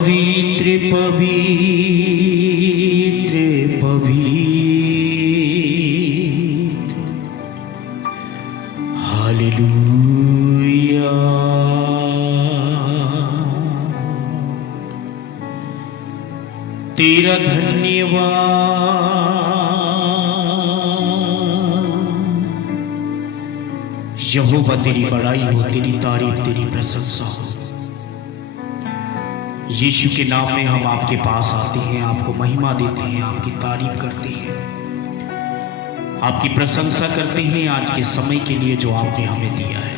पवित्र पवित्र पवित्र हालेलुया। तेरा धन्यवाद यहोवा, तेरी बड़ाई हो, तेरी तारीफ, तेरी प्रशंसा हो। यीशु के नाम में हम आपके पास आते हैं, आपको महिमा देते हैं, आपकी तारीफ करते हैं, आपकी प्रशंसा करते हैं आज के समय के लिए जो आपने हमें दिया है।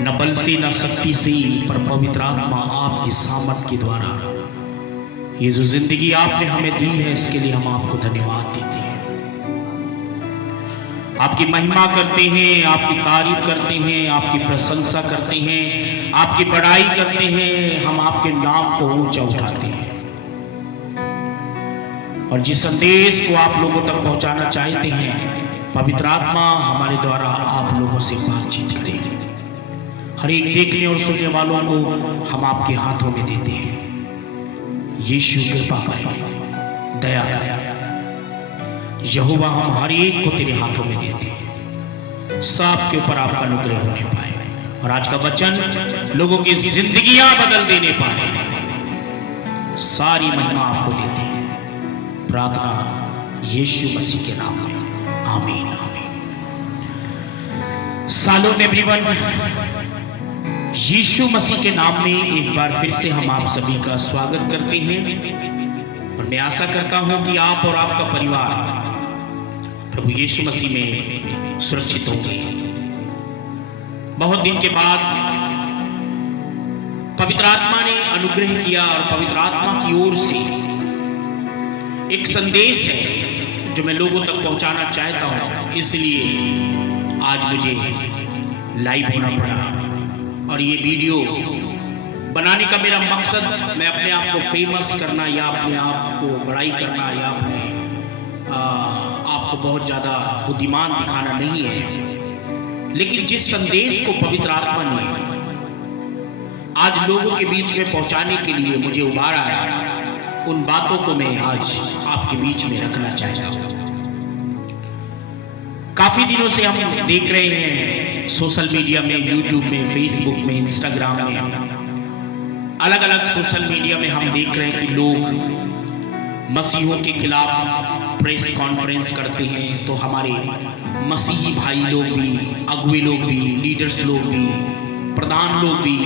न बल से न शक्ति से, पर पवित्र आत्मा आपकी सामर्थ के द्वारा ये जो जिंदगी आपने हमें दी है, इसके लिए हम आपको धन्यवाद देते हैं, आपकी महिमा करते हैं, आपकी तारीफ करते हैं, आपकी प्रशंसा करते हैं, आपकी बड़ाई करते हैं। हम आपके नाम को ऊंचा उठाते हैं और जिस संदेश को आप लोगों तक पहुंचाना चाहते हैं, पवित्र आत्मा हमारे द्वारा आप लोगों से बातचीत करें। हर एक देखने और सुनने वालों को हम आपके हाथों में देते हैं। यीशु कृपा करें, दया करें। यहोवा, हम हर एक को तेरे हाथों में देते हैं, सब के ऊपर आपका अनुग्रह होने पाए और आज का वचन लोगों की जिंदगियां बदल देने पाए। सारी महिमा आपको देते हैं। प्रार्थना यीशु मसीह के नाम में, आमीन आमीन। सालों में एवरीवन, यीशु मसीह के नाम में एक बार फिर से हम आप सभी का स्वागत करते हैं और मैं आशा करता हूं कि आप और आपका परिवार प्रभु यीशु मसीह में सुरक्षित होंगे। बहुत दिन के बाद पवित्र आत्मा ने अनुग्रह किया और पवित्र आत्मा की ओर से एक संदेश है जो मैं लोगों तक पहुंचाना चाहता हूं, इसलिए आज मुझे लाइव होना पड़ा और ये वीडियो बनाने का मेरा मकसद मैं अपने आप को फेमस करना या अपने आप को बड़ाई करना या अपने आपको बहुत ज़्यादा बुद्धिमान दिखाना नहीं है, लेकिन जिस संदेश को पवित्र आत्मा ने आज लोगों के बीच में पहुंचाने के लिए मुझे उभारा है, उन बातों को मैं आज आपके बीच में रखना चाहता हूं। काफी दिनों से हम देख रहे हैं सोशल मीडिया में, यूट्यूब में, फेसबुक में, इंस्टाग्राम में, अलग अलग सोशल मीडिया में हम देख रहे हैं कि लोग मसीहों के खिलाफ प्रेस कॉन्फ्रेंस करते हैं। तो हमारे मसीही भाई लोग भी, अगुवे लोग भी, लीडर्स लोग भी, प्रधान लोग भी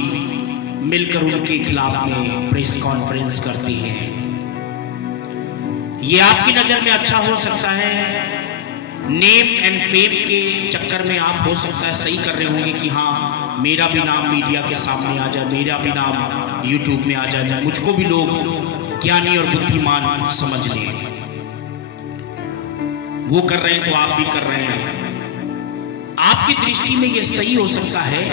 मिलकर उनके खिलाफ में प्रेस कॉन्फ्रेंस करते हैं। ये आपकी नजर में अच्छा हो सकता है, नेम एंड फेम के चक्कर में आप हो सकता है सही कर रहे होंगे कि हाँ मेरा भी नाम मीडिया के सामने आ जाए, मेरा भी नाम यूट्यूब में आ जाए, मुझको भी लोग ज्ञानी और बुद्धिमान समझ लें। वो कर रहे हैं तो आप भी कर रहे हैं। आपकी दृष्टि में ये सही हो सकता है,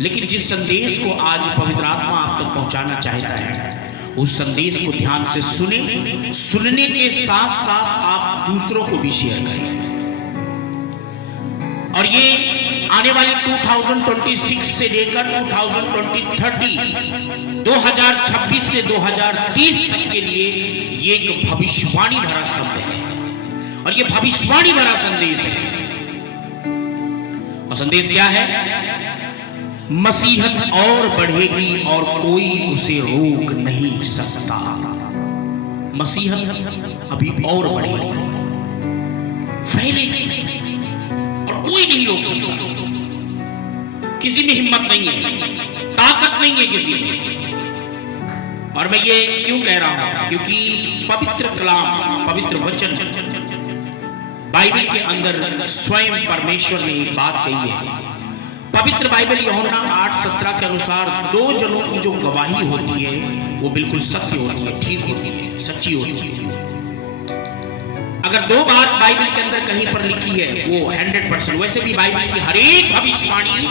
लेकिन जिस संदेश को आज पवित्र आत्मा आप तक पहुंचाना चाहता है, उस संदेश को ध्यान से सुने, सुनने के साथ साथ आप दूसरों को भी शेयर करें। और ये आने वाले 2026 से लेकर 2026 से 2030 तक के लिए ये एक भविष्यवाणी भरा शब्द है और ये भविष्यवाणी भरा संदेश है। और संदेश क्या है? मसीहत और बढ़ेगी और कोई उसे रोक नहीं सकता। मसीहत अभी और बढ़ेगी, फैलेगी और कोई नहीं रोक सकता। किसी में हिम्मत नहीं है, ताकत नहीं है किसी में। और मैं ये क्यों कह रहा हूं? क्योंकि पवित्र कलाम, पवित्र वचन बाइबल के अंदर स्वयं परमेश्वर ने एक बात कही है। पवित्र बाइबल यूहन्ना 8:17 के अनुसार दो जनों की जो गवाही होती है वो बिल्कुल सत्य होती है, ठीक होती है, सच्ची होती है। अगर दो बात बाइबल के अंदर कहीं पर लिखी है वो 100%, वैसे भी बाइबल की हर एक भविष्यवाणी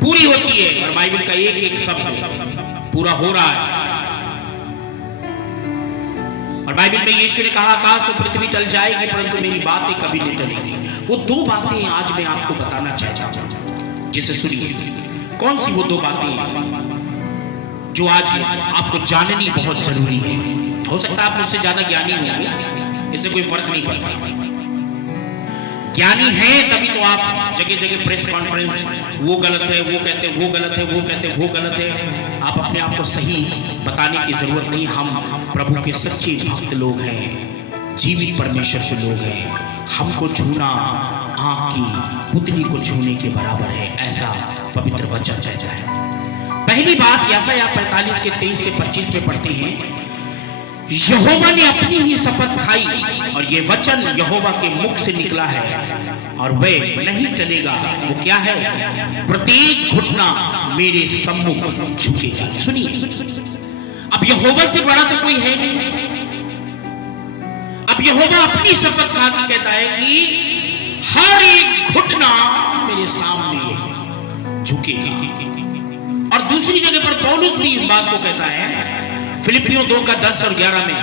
पूरी होती है और बाइबल का एक एक शब्द पूरा हो रहा है। और बाइबल में यीशु ने कहा आकाश और पृथ्वी टल जाएगी परंतु मेरी बातें कभी नहीं टलेंगी। वो दो बातें आज मैं आपको बताना चाहता हूं, जिसे सुनिए। कौन सी वो दो बातें? जो आज आपको जाननी बहुत जरूरी है। हो सकता है आप मुझसे ज्यादा ज्ञानी होंगे, इससे कोई फर्क नहीं पड़ता। ज्ञानी है तभी तो आप जगह जगह प्रेस कॉन्फ्रेंस, वो गलत है, वो कहते हैं वो गलत है, वो कहते हैं वो गलत है। आप अपने आप को सही बताने की जरूरत नहीं। हम प्रभु के सच्चे भक्त लोग हैं, जीवित परमेश्वर के लोग हैं। हमको छूना आंख की पुतली को छूने के बराबर है, ऐसा पवित्र वचन कहता है। पहली बात यशायाह 45 के 23 से 25 में पढ़ते हैं, यहोवा ने अपनी ही शपथ खाई और ये वचन यहोवा के मुख से निकला है और वह नहीं टलेगा। वो क्या है? प्रत्येक घुटना मेरे सम्मुख झुकेगा। सुनिए, अब यहोवा से बड़ा तो कोई है नहीं। अब यहोवा अपनी शपथ खा के कहता है कि हर एक घुटना मेरे सामने झुकेगा। और दूसरी जगह पर पौलुस भी इस बात को कहता है, फिलिपियों 2 का 10 और 11 में,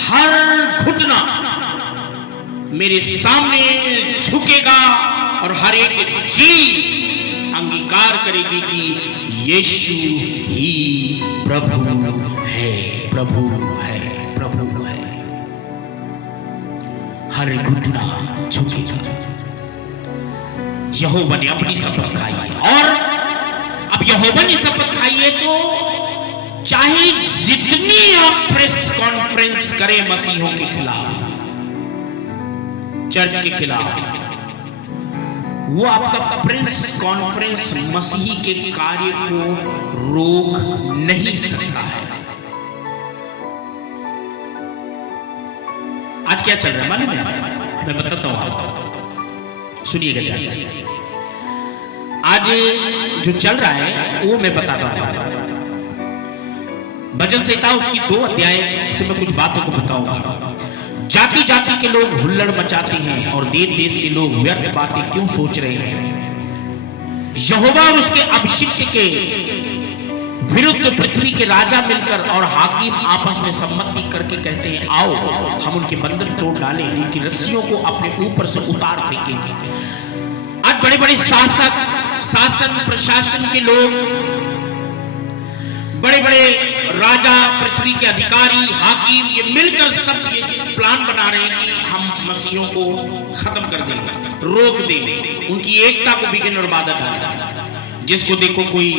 हर घुटना मेरे सामने झुकेगा और हर एक जीभ अंगीकार करेगी कि यीशु ही प्रभु है, प्रभु है, प्रभु है। हर घुटना झुकेगा। यहोवा ने अपनी शपथ खाई है, और अब यहोवा ने शपथ खाई है तो चाहे जितनी आप प्रेस कॉन्फ्रेंस करें मसीहों के खिलाफ, चर्च के खिलाफ, वो आपका प्रेस कॉन्फ्रेंस मसीही के कार्य को रोक नहीं सकता है। आज क्या चल रहा है मालूम है? मैं बताता हूं आपको, सुनिएगा ध्यान से। आज जो चल रहा है वो मैं बताता हूं। भजन संहिता उसकी 2 अध्याय से मैं कुछ बातों को बताऊंगा। जाति जाति के लोग हुल्लड़ मचाते हैं और देश देश के लोग व्यर्थ बातें क्यों सोच रहे हैं। यहोवा और उसके अभिषिक्त के विरुद्ध पृथ्वी के राजा मिलकर और हाकिम आपस में सम्मति करके कहते हैं, आओ हम उनके बंधन तोड़ डालें, उनकी रस्सियों को अपने ऊपर से उतार फेंकेंगे। आज बड़े बड़े शासक, शासन प्रशासन के लोग, बड़े बड़े राजा, पृथ्वी के अधिकारी, हाकिम, ये मिलकर सब ये प्लान बना रहे हैं कि हम मसीहों को खत्म कर दें, रोक दें, उनकी एकता को विघ्न और बाधा डालें। जिसको देखो कोई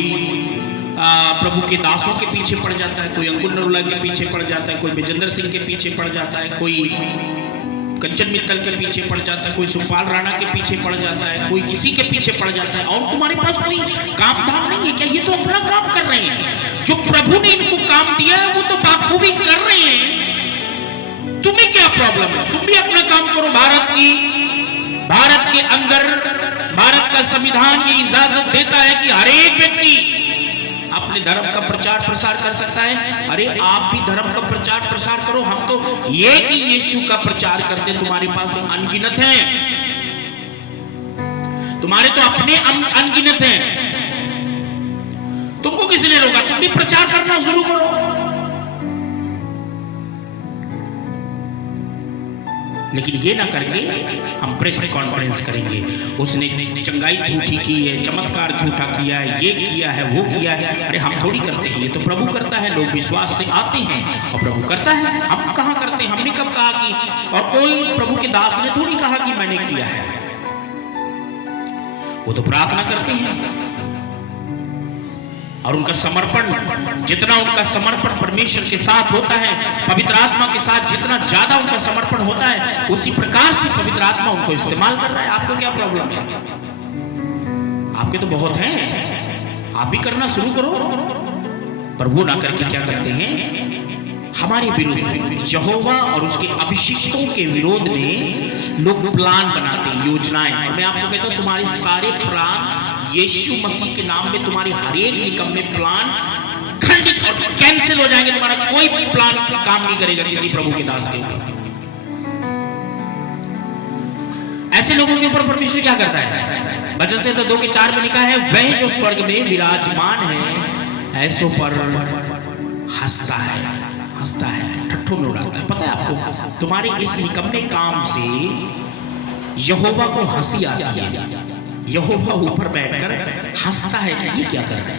प्रभु के दासों के पीछे पड़ जाता है, कोई अंकुर नरोला के पीछे पड़ जाता है, कोई विजेंद्र सिंह के पीछे पड़ जाता है, कोई कंचन मित्तल के पीछे पड़ जाता है, कोई सुखपाल राणा के पीछे पड़ जाता है, कोई किसी के पीछे पड़ जाता है। और तुम्हारे पास कोई काम धाम नहीं है क्या? ये तो अपना काम कर रहे हैं। जो प्रभु ने इनको काम दिया है वो तो बाखूबी कर रहे हैं। तुम्हें क्या प्रॉब्लम है? तुम भी अपना काम करो। भारत के अंदर भारत का संविधान ये इजाजत देता है कि हर एक व्यक्ति अपने धर्म का प्रचार प्रसार कर सकता है। अरे आप भी धर्म का प्रचार प्रसार करो। हम तो ये कि यीशु का प्रचार करते, तुम्हारे पास तो अनगिनत हैं, तुम्हारे तो अपने अनगिनत हैं। तुमको किसने रोका? तुम भी प्रचार करना शुरू करो। लेकिन ये ना करके हम प्रेस कॉन्फ्रेंस करेंगे, उसने चंगाई झूठी की है, चमत्कार झूठा किया है, ये किया है, वो किया है। अरे हम थोड़ी करते हैं, ये तो प्रभु करता है। लोग विश्वास से आते हैं और प्रभु करता है। हम कहाँ करते हैं? हमने कब कहा कि, और कोई प्रभु के दास ने थोड़ी कहा कि मैंने किया है। वो तो प्रार्थना करते हैं और उनका समर्पण, जितना उनका समर्पण परमेश्वर के साथ होता है, पवित्र आत्मा के साथ जितना ज्यादा उनका समर्पण होता है, उसी प्रकार से पवित्र आत्मा उनको इस्तेमाल कर रहा है। आपको क्या प्रॉब्लम है? आपके तो बहुत हैं, आप भी करना शुरू करो। पर वो ना करके क्या करते हैं? हमारे विरुद्ध, यहोवा और उसके अभिषिक्तों के विरोध में लोग प्लान बनाते हैं, योजनाएं। और मैं आपको कहता हूं, तुम्हारे सारे प्लान यीशु मसीह के नाम में, तुम्हारे हर एक निकम्मे प्लान खंडित और कैंसिल हो जाएंगे। तुम्हारा कोई प्लान काम नहीं करेगा किसी प्रभु के दास के ऊपर। ऐसे लोगों के ऊपर परमेश्वर क्या करता है? भजन संहिता 2 के 4 में लिखा है, वह जो स्वर्ग में विराजमान है ऐसों पर हंसता है, हंसता है, ठट्ठों में उड़ाता है। पता है आपको, तुम्हारे इस निकम्मे काम से यहोवा को हंसी आती है। यहोवा ऊपर बैठकर हंसता है कि ये क्या कर रहा है,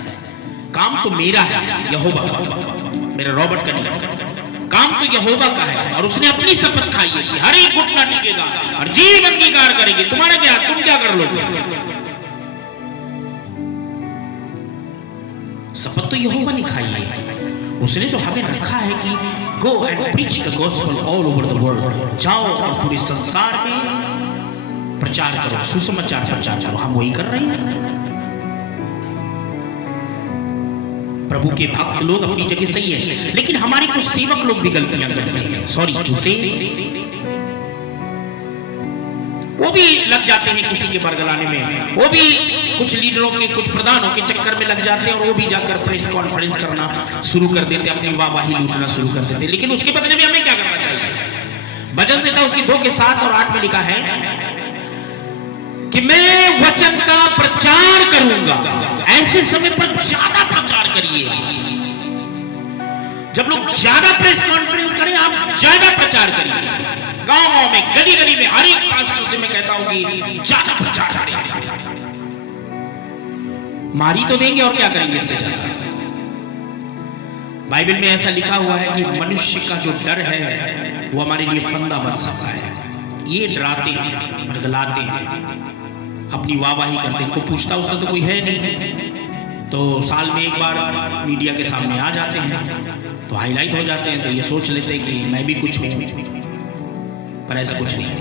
काम तो मेरा है, यहोवा का, मेरा रॉबर्ट का नहीं। काम तो यहोवा का है और उसने अपनी शपथ खाई है कि हर एक घुटना टिकेगा और जीव अंगीकार करेंगे। तुम्हारा क्या, तुम क्या कर लोगे? शपथ तो यहोवा ने खाई है। उसने जो हमें रखा है कि go and preach the gospel all over the world, जाओ और पूरे संसार में प्रचार करो, सुसमाचार प्रचार करो। हम वही कर रहे हैं। प्रभु के भक्त लोग अपनी जगह सही है, लेकिन हमारे कुछ सेवक लोग भी गलतियां करते हैं। सॉरी टू से, वो भी लग जाते हैं किसी के बरगलाने में, वो भी कुछ लीडरों के, कुछ प्रधानों के चक्कर में लग जाते हैं और वो भी जाकर प्रेस कॉन्फ्रेंस करना शुरू कर देते, अपनी वाहवाही लूटना शुरू कर देते। लेकिन उसके बदले में हमें क्या करना चाहिए? भजन संहिता उसकी 2 के 7 और 8 में लिखा है कि मैं वचन का प्रचार करूंगा। ऐसे समय पर ज्यादा प्रचार करिए। जब लोग ज्यादा प्रेस कॉन्फ्रेंस करें, आप ज्यादा प्रचार करिए। गांव में, गली गली में, हर एक पास्टर से मैं कहता हूं कि ज्यादा प्रचार करिए। मारी तो देंगे और क्या करेंगे इससे ज्यादा? बाइबल में ऐसा लिखा हुआ है कि मनुष्य का जो डर है वो हमारे लिए फंदा बन सकता है। ये डराते हैं, बरगलाते हैं, अपनी वाहवाही करते हैं। इनको पूछता उसका तो कोई है नहीं, तो साल में एक बार मीडिया के सामने आ जाते हैं, तो हाईलाइट हो जाते हैं, तो ये सोच लेते हैं कि मैं भी कुछ हूं, पर ऐसा कुछ नहीं है।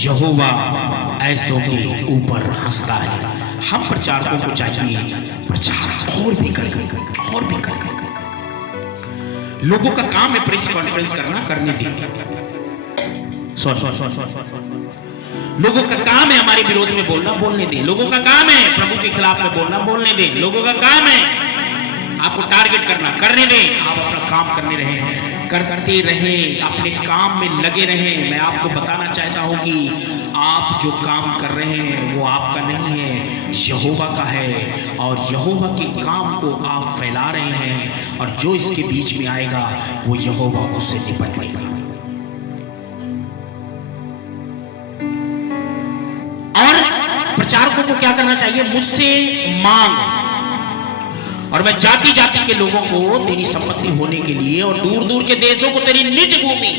यहोवा ऐसों के ऊपर हंसता है। हम प्रचारकों को चाहिए प्रचार और भी कर, और भी कर। लोगों का काम है प्रेस कॉन्फ्रेंस करना, करने दें। लोगों का काम है हमारे विरोध में बोलना, बोलने दें। लोगों का काम है प्रभु के खिलाफ में बोलना, बोलने दें। लोगों का काम है आपको टारगेट करना, करने दें। आप अपना काम करने रहें, करते रहें, अपने काम में लगे रहें। मैं आपको बताना चाहता हूं कि आप जो काम कर रहे हैं वो आपका नहीं है, यहोवा का है। और यहोवा के काम को आप फैला रहे हैं, और जो इसके बीच में आएगा वो यहोवा उससे निपट लेगा। और प्रचारकों को क्या करना चाहिए? मुझसे मांग, और मैं जाति जाति के लोगों को तेरी संपत्ति होने के लिए और दूर दूर के देशों को तेरी निज भूमि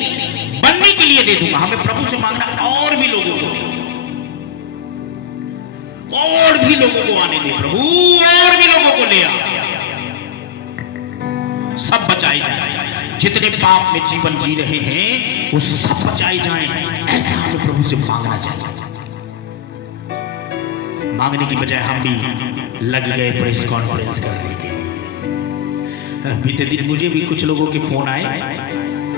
बनने के लिए दे दूंगा। हमें प्रभु से मांगना और भी लोगों को दे, और भी लोगों को आने दे प्रभु, और भी लोगों को ले आ, सब बचाए जाए। जितने पाप में जीवन जी रहे हैं वो सब बचाए जाएं। ऐसा हमें प्रभु से मांगना चाहिए। मांगने की बजाय हम भी लग गए प्रेस कॉन्फ्रेंस करने के लिए। बीते दिन मुझे भी कुछ लोगों के फोन आए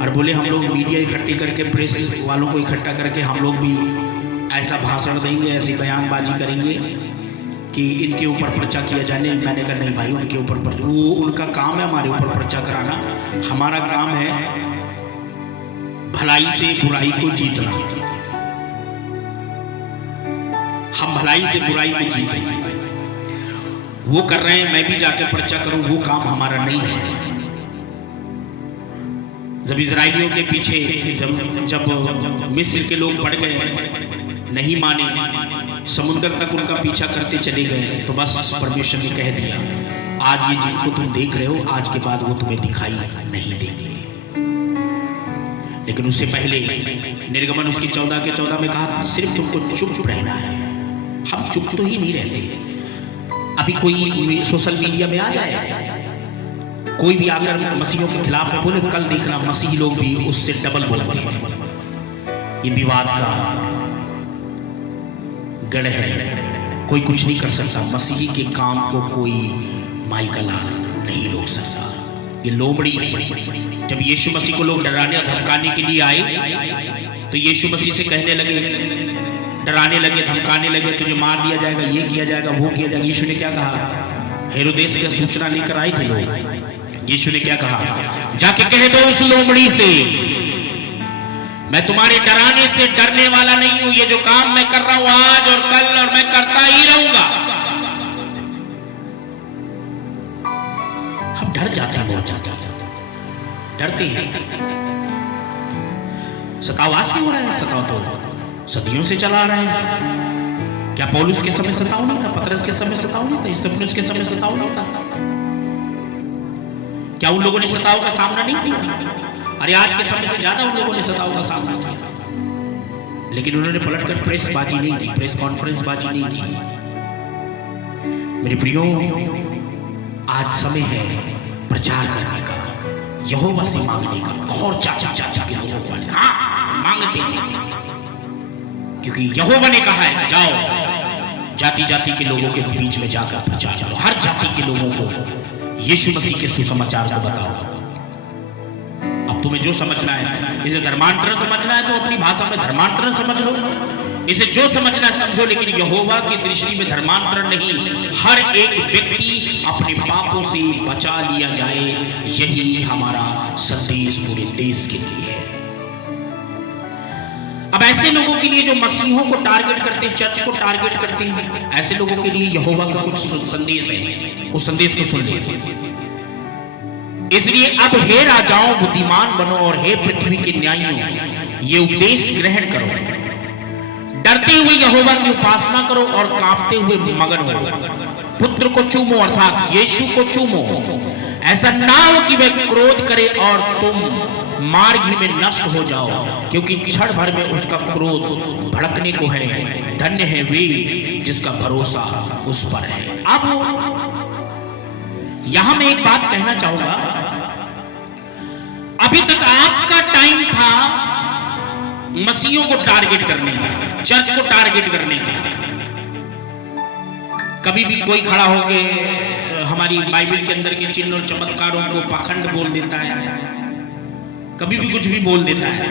और बोले हम लोग मीडिया इकट्ठी करके, प्रेस वालों को इकट्ठा करके हम लोग भी ऐसा भाषण देंगे, ऐसी बयानबाजी करेंगे कि इनके ऊपर पर्चा किया जाने। मैंने कहा नहीं भाई, उनके ऊपर पर्चा, वो उनका काम है, हमारे ऊपर पर्चा कराना। हमारा काम है भलाई से बुराई को जीतना। हम भलाई से बुराई को जीते, वो कर रहे हैं, मैं भी जाकर पर्चा करूं, वो काम हमारा नहीं है। जब इजराइलियों के पीछे जब मिस्र के लोग पड़ गए, नहीं माने, समुद्र तक उनका पीछा करते चले गए, तो बस परमेश्वर ने कह दिया आज ये जिनको तुम देख रहे हो, आज के बाद वो तुम्हें दिखाई नहीं देंगे। लेकिन उससे पहले निर्गमन उसकी 14 के 14 में कहा सिर्फ तुमको चुप रहना है। हम चुप तो ही नहीं रहते। अभी कोई सोशल मीडिया में आ जाए, कोई भी आकर मसीहियों के खिलाफ में बोले, कल देखना मसीही लोग भी उससे डबल बोलते हैं। ये विवाद का गढ़ है, कोई कुछ नहीं कर सकता। मसीही के काम को कोई माई का लाल नहीं रोक सकता। ये लोमड़ी है। जब यीशु मसीह को लोग डराने और धमकाने के लिए आए, तो यीशु मसीह से कहने लगे, डराने लगे, धमकाने लगे, तुझे मार दिया जाएगा, ये किया जाएगा, वो किया जाएगा। यीशु ने क्या कहा? हेरोदेस का सूचना लेकर आए थे लोग। यीशु ने क्या कहा? जाके कह दो उस लोमड़ी से मैं तुम्हारे डराने से डरने वाला नहीं हूं। ये जो काम मैं कर रहा हूं आज और कल, और मैं करता ही रहूंगा। हम डर जाते हैं, बहुत ज्यादा डरते हैं। सताव आज से हो रहा है, सताव तो सदियों से चला आ रहा है। क्या पौलुस के समय सताव नहीं था? पतरस के समय सताव नहीं था? स्तिफनुस के समय सताव नहीं था? क्या उन लोगों ने सताओं का सामना नहीं किया? अरे आज के समय से ज्यादा उन लोगों ने सताओं का सामना किया, लेकिन उन्होंने पलटकर प्रेस बाजी नहीं की, प्रेस कॉन्फ्रेंस बाजी नहीं की। मेरे प्रियो, आज समय है प्रचार करने का, यहोवा से मांगने का, और चाचा चाचा के लोगों वाले मांगते हैं, क्योंकि यहोवा ने कहा है कि जाओ जाति जाति के लोगों के बीच में जाकर प्रचार करो, हर जाति के लोगों को यीशु मसीह के सुसमाचार को बताओ। अब तुम्हें जो समझना है, इसे धर्मांतरण समझना है तो अपनी भाषा में धर्मांतरण समझ लो, इसे जो समझना है समझो, लेकिन यहोवा की दृष्टि में धर्मांतरण नहीं, हर एक व्यक्ति अपने पापों से बचा लिया जाए, यही हमारा संदेश पूरे देश के लिए है। अब ऐसे लोगों के लिए जो मसीहों को टारगेट करते हैं, चर्च को टारगेट करते हैं, ऐसे लोगों के लिए यहोवा का कुछ संदेश है, उस संदेश को सुन लीजिए। इसलिए अब हे राजाओं बुद्धिमान बनो, और हे पृथ्वी के न्यायियों ये उपदेश ग्रहण करो, डरते हुए यहोवा की उपासना करो और कांपते हुए मगन हो। पुत्र को चूमो अर्थात यीशु को चूमो, ऐसा ना हो कि वह क्रोध करे और तुम मार्ग ही में नष्ट हो जाओ, क्योंकि क्षण भर में उसका क्रोध भड़कने को है। धन्य है वे जिसका भरोसा उस पर है। अब यहां मैं एक बात कहना चाहूंगा, अभी तक आपका टाइम था मसीहों को टारगेट करने का, चर्च को टारगेट करने का। कभी भी कोई खड़ा होकर हमारी बाइबल के अंदर के चिन्ह और चमत्कारों को पाखंड बोल देता है, कभी भी कुछ भी बोल देता है।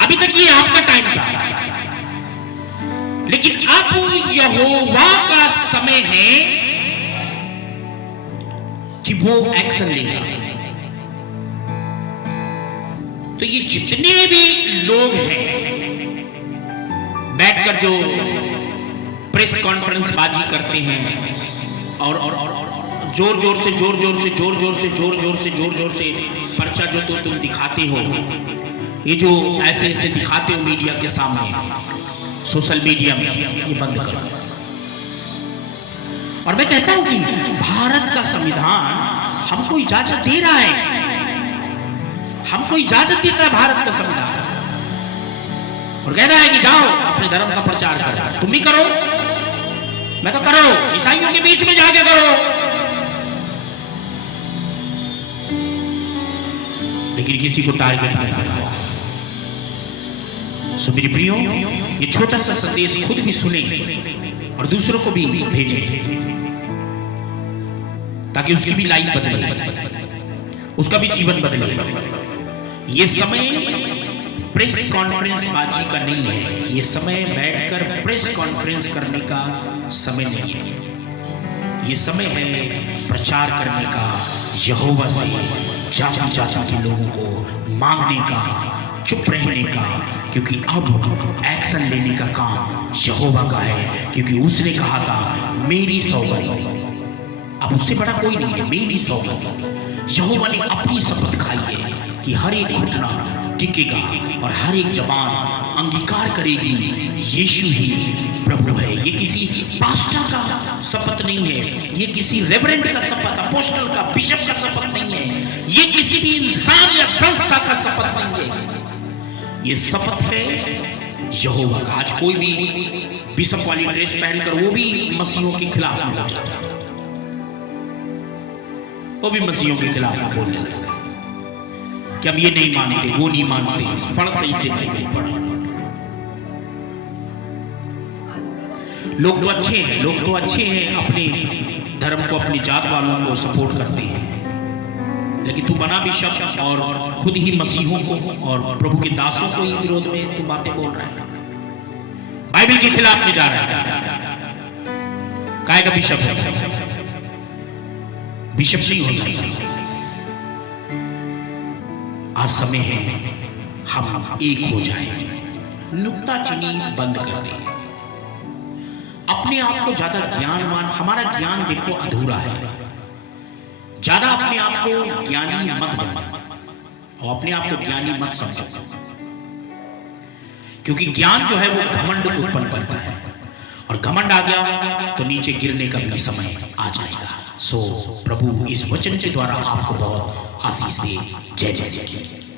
अभी तक ये आपका टाइम था, लेकिन अब यहोवा का समय है कि वो एक्शन लेगा। तो ये जितने भी लोग हैं बैठकर जो प्रेस कॉन्फ्रेंस बाजी करते हैं और जोर जोर से पर्चा जो तो तुम दिखाते हो, ये जो ऐसे ऐसे दिखाते हो मीडिया के सामने, सोशल मीडिया में, ये बंद करो। और मैं कहता हूं कि भारत का संविधान हमको इजाजत दे रहा है, हमको इजाजत देता है भारत का संविधान, और कह रहा है कि जाओ अपने धर्म का प्रचार करो। तुम भी करो, मैं तो करो, ईसाइयों के बीच में जाके करो, लेकिन किसी को टारगेट नहीं करना। सो मेरे प्रियो, ये छोटा सा संदेश खुद भी सुने और दूसरों को भी भेजें, ताकि उसकी भी लाइफ बदले, उसका भी जीवन बदले। ये समय प्रेस कॉन्फ्रेंस बाजी का नहीं है, ये समय बैठकर प्रेस कॉन्फ्रेंस करने का समय नहीं है, ये समय है प्रचार करने का, यहोवा से जाति जाति के लोगों को मांगने का, चुप रहने का, क्योंकि अब एक्शन लेने का काम यहोवा का है, क्योंकि उसने कहा था मेरी सौगंध, अब उससे बड़ा कोई नहीं है, मेरी सौगंध। यहोवा ने अपनी शपथ खाई है कि हर एक घुटना टिकेगा और हर एक जबान अंगीकार करेगी यीशु ही प्रभु है। ये किसी पास्टर का शपथ नहीं है, ये किसी रेवरेंट का शपथ, अपोस्टल का, बिशप का शपथ नहीं है, ये किसी भी इंसान या संस्था का शपथ नहीं है, ये शपथ है यहोवा का। आज कोई भी बिशप वाली ड्रेस पहनकर वो भी मसीहों के खिलाफ में हो जाता है, वो भी मसीहों के खिलाफ बोलने लगता है कि हम ये नहीं मानते, वो नहीं मानते, पढ़ सही से नहीं पढ़। लोग तो अच्छे हैं, लोग तो अच्छे हैं, अपने धर्म को, अपनी जात वालों को सपोर्ट करते हैं, लेकिन तू बना भी शब्द और खुद ही मसीहों को और प्रभु के दासों को ही विरोध में तू बातें बोल रहा है, बाइबल के खिलाफ में जा रहा है। काय का बिशप है? बिशप नहीं हो सकता। आज समय है हम एक हो जाए, नुक्ताचीनी बंद कर दें, अपने आप को ज्यादा ज्ञानवान, हमारा ज्ञान देखो अधूरा है, ज्यादा अपने आप को ज्ञानी मत बनो और अपने आप को ज्ञानी मत समझो, क्योंकि ज्ञान जो है वो घमंड उत्पन्न करता है, और घमंड आ गया तो नीचे गिरने का भी समय आ जाएगा। सो प्रभु इस वचन के द्वारा आपको बहुत आशीष दे। जय जय की।